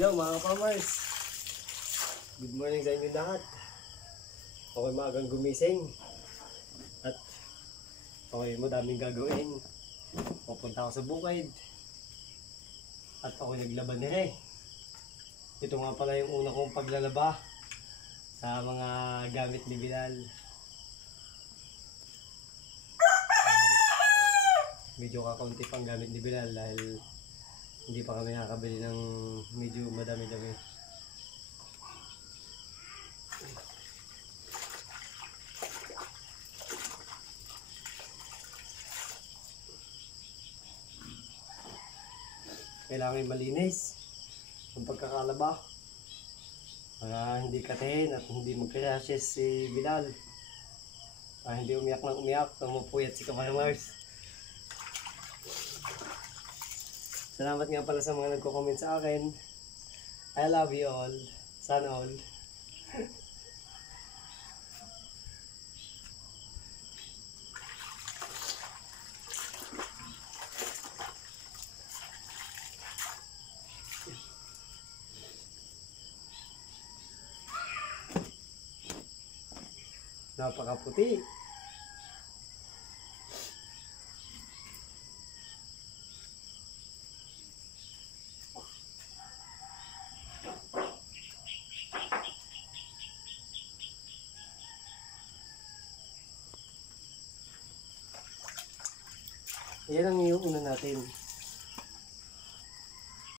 Hello mga farmers. Good morning sa inyo lahat. Ako'y maagang gumising. At ako'y madaming gagawin. Pupunta ako sa bukid. At ako'y naglaban na eh. Ito nga pala yung una kong paglalaba sa mga gamit ni Bilal. Medyo kakaunti pang gamit ni Bilal dahil hindi pa kami nakakabili ng medyo madami-dami. Kailangan malinis ang pagkakalaba para hindi katiin at hindi magkasyasis si Bilal, para hindi umiyak ng umiyak, tumupuyat si Kamarmars. Salamat nga pala sa mga nagko-comment sa akin. I love you all. Sana all. Napakaputi. Yan ang iuuna natin.